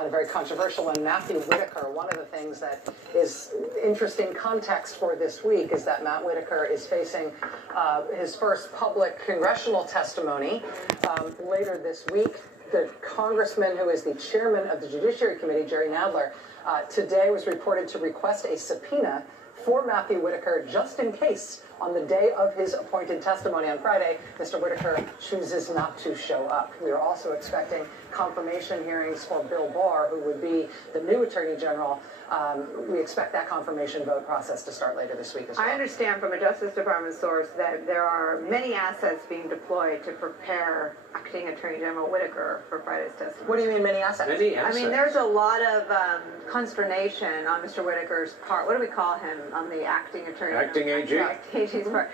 on a very controversial one, Matthew Whitaker. One of the things that is interesting context for this week is that Matt Whitaker is facing his first public congressional testimony later this week. The congressman who is the chairman of the Judiciary Committee, Jerry Nadler, today was reported to request a subpoena for Matthew Whitaker just in case on the day of his appointed testimony on Friday, Mr. Whitaker chooses not to show up. We are also expecting confirmation hearings for Bill Barr, who would be the new Attorney General. We expect that confirmation vote process to start later this week as well. I understand from a Justice Department source that there are many assets being deployed to prepare Acting Attorney General Whitaker for Friday's testimony. What do you mean many assets? Many assets. I mean, there's a lot of consternation on Mr. Whitaker's part. What do we call him on the Acting Attorney General? Acting AG. Acting AG's part.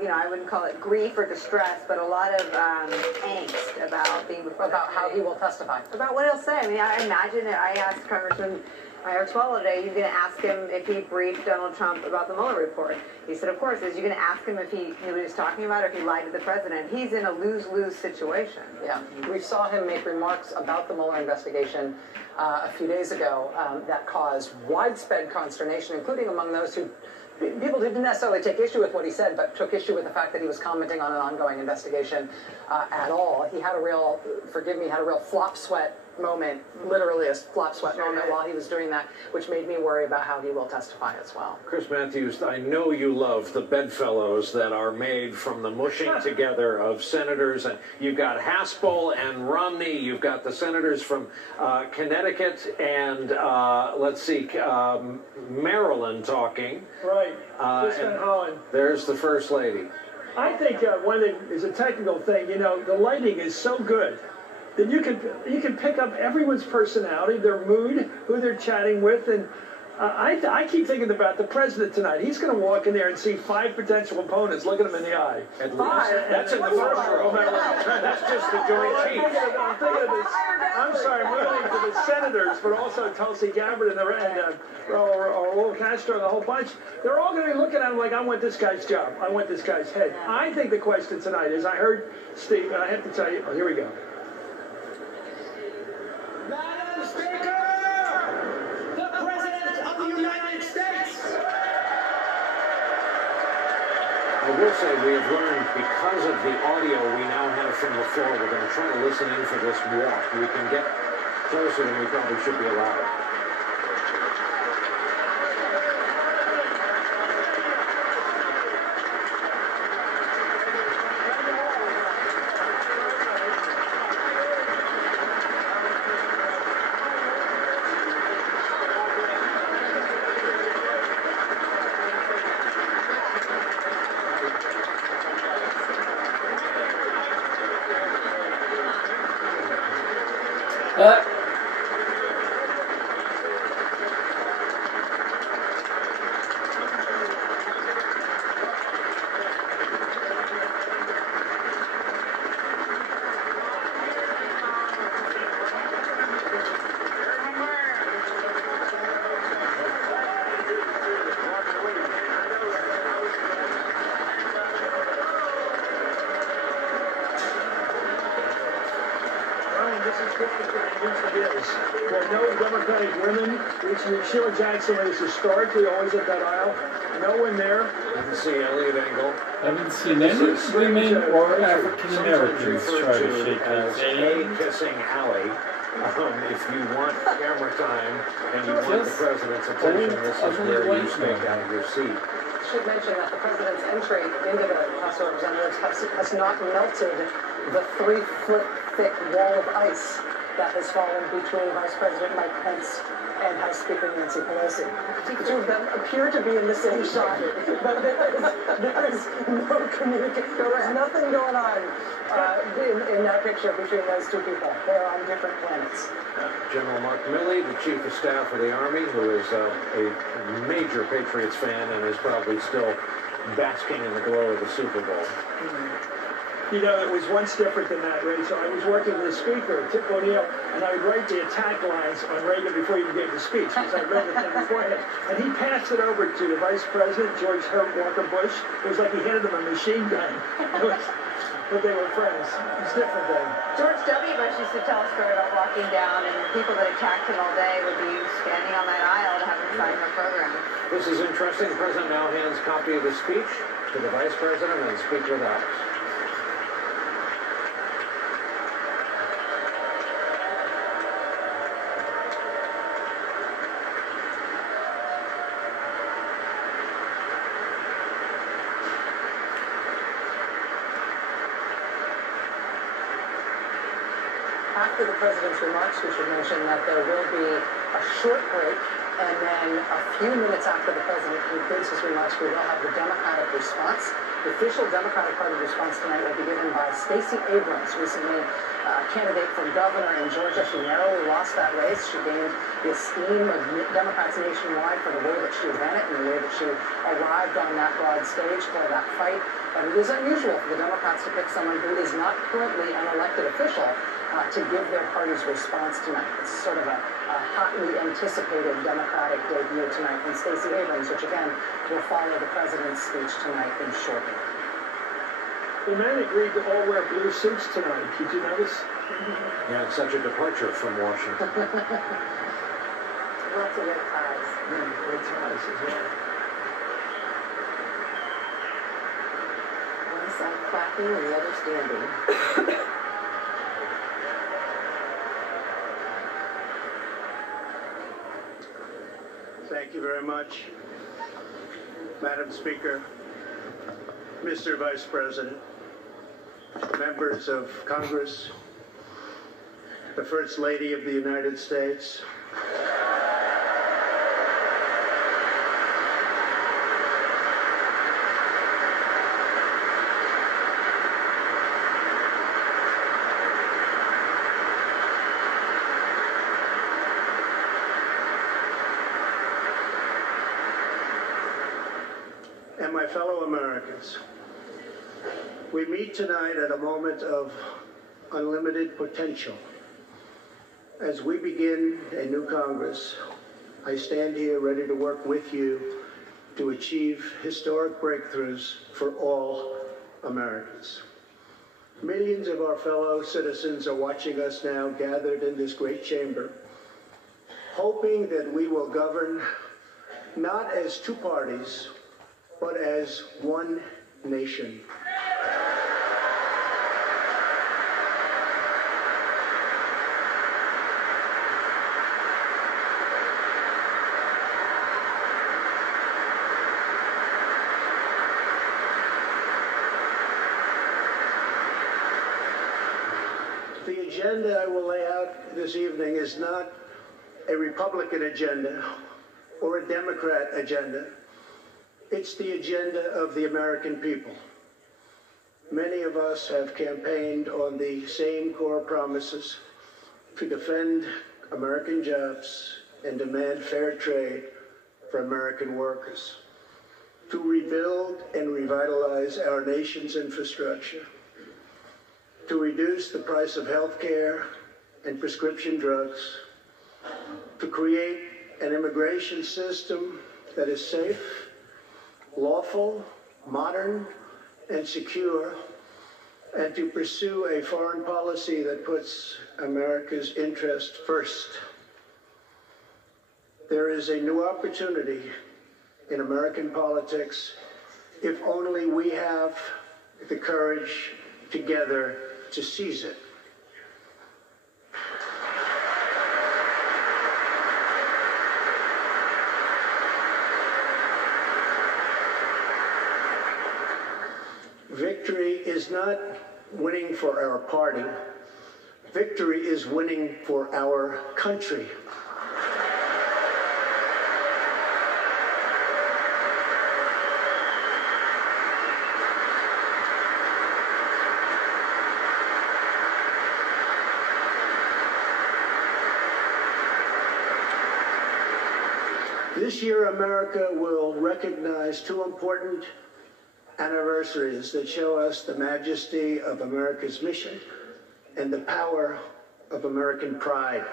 You know, I wouldn't call it grief or distress, but a lot of angst about being before about how he will testify. About what he'll say. I mean, I imagine that I asked Congressman Swallow today, you're going to ask him if he briefed Donald Trump about the Mueller report. He said, of course. Is you're going to ask him if he knew what he was talking about or if he lied to the president. He's in a lose-lose situation. Yeah. We saw him make remarks about the Mueller investigation a few days ago that caused widespread consternation, including among those who people didn't necessarily take issue with what he said, but took issue with the fact that he was commenting on an ongoing investigation at all. He had a real, forgive me, had a real flop sweat moment, literally a flop sweat moment while he was doing that, which made me worry about how he will testify as well. Chris Matthews, I know you love the bedfellows that are made from the mushing together of senators. And you've got Haspel and Romney. You've got the senators from Connecticut and, let's see, Maryland talking. Right. And Holland. There's the First Lady. I think one thing is a technical thing. You know, the lighting is so good that you can pick up everyone's personality, their mood, who they're chatting with, and I keep thinking about the president tonight. He's going to walk in there and see 5 potential opponents, look at him in the eye. At least. That's in the first row. That's just the Joint Chiefs. I'm thinking of this. I'm sorry, I'm moving to the senators, but also Tulsi Gabbard and Raul Castro and the whole bunch. They're all going to be looking at him like, I want this guy's job. I want this guy's head. I think the question tonight is, I heard Steve, and I have to tell you, here we go. Madam Speaker, the President of the United States. I will say we have learned, because of the audio we now have from the floor, we're going to try to listen in for this walk. We can get closer than we probably should be allowed. There are no Democratic women. Sheila Jackson is historically always at that aisle. No one there. Didn't see Elliot Engel. Haven't seen any women or African Americans try to shake hands. A kissing alley. If you want camera time and you want the president's attention, this is where you stay out of your seat. I should mention that the president's entry into the House of Representatives has not melted the 3-foot thick wall of ice that has fallen between Vice President Mike Pence and House Speaker Nancy Pelosi. The two of them appear to be in the same shot, but there is no communication. There is nothing going on in that picture between those two people. They are on different planets. General Mark Milley, the Chief of Staff of the Army, who is a major Patriots fan and is probably still basking in the glow of the Super Bowl. You know, it was once different than that, Ray. So I was working with the speaker, Tip O'Neill, and I would write the attack lines on Reagan before he even gave the speech, because I read the thing beforehand. And he passed it over to the Vice President, George Walker Bush. It was like he handed him a machine gun. but they were friends. It's a different thing. George W. Bush used to tell a story about walking down, and the people that attacked him all day would be standing on that aisle to have him sign her program. This is interesting. The president now hands copy of the speech to the vice president and Speaker of the House. After the president's remarks, we should mention that there will be a short break, and then a few minutes after the president concludes his remarks, we will have the Democratic response. The official Democratic Party response tonight will be given by Stacey Abrams, recently a candidate for governor in Georgia. She narrowly lost that race. She gained the esteem of Democrats nationwide for the way that she ran it and the way that she arrived on that broad stage for that fight. But it is unusual for the Democrats to pick someone who is not currently an elected official to give their party's response tonight. It's sort of a hotly anticipated Democratic debut tonight from Stacey Abrams, which again will follow the president's speech tonight in shortly. The men agreed to all wear blue suits tonight. Did you notice? Yeah, it's such a departure from Washington. Lots of red ties. Red ties as well. One side clapping and the other standing. Thank you very much, Madam Speaker, Mr. Vice President, members of Congress, the First Lady of the United States, and my fellow Americans. We meet tonight at a moment of unlimited potential. As we begin a new Congress, I stand here ready to work with you to achieve historic breakthroughs for all Americans. Millions of our fellow citizens are watching us now gathered in this great chamber, hoping that we will govern not as two parties, but as one nation. The agenda I will lay out this evening is not a Republican agenda or a Democrat agenda. It's the agenda of the American people. Many of us have campaigned on the same core promises to defend American jobs and demand fair trade for American workers, to rebuild and revitalize our nation's infrastructure, to reduce the price of health care and prescription drugs, to create an immigration system that is safe, lawful, modern, and secure, and to pursue a foreign policy that puts America's interest first. There is a new opportunity in American politics if only we have the courage together to seize it. Victory is not winning for our party. Victory is winning for our country. This year, America will recognize two important anniversaries that show us the majesty of America's mission and the power of American pride.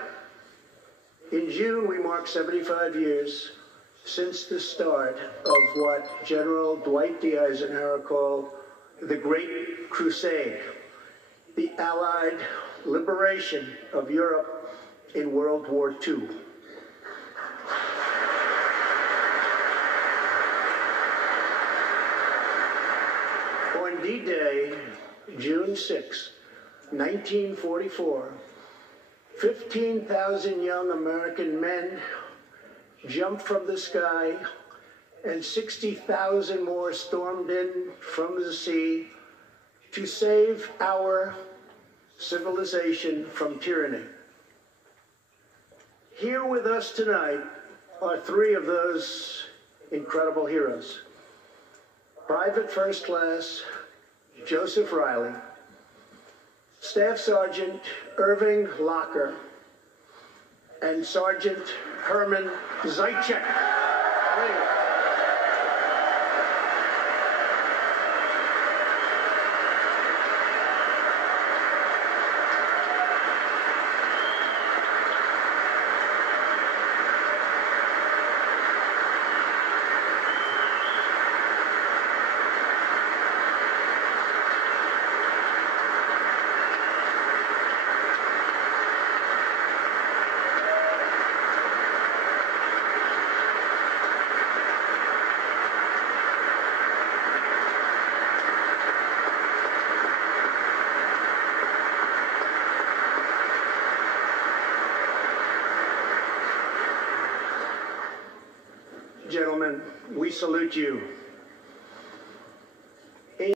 In June, we mark 75 years since the start of what General Dwight D. Eisenhower called the Great Crusade, the Allied liberation of Europe in World War II. On D-Day, June 6, 1944, 15,000 young American men jumped from the sky and 60,000 more stormed in from the sea to save our civilization from tyranny. Here with us tonight are three of those incredible heroes. Private First Class Joseph Riley, Staff Sergeant Irving Locker, and Sergeant Herman Zaitchik. Gentlemen, we salute you.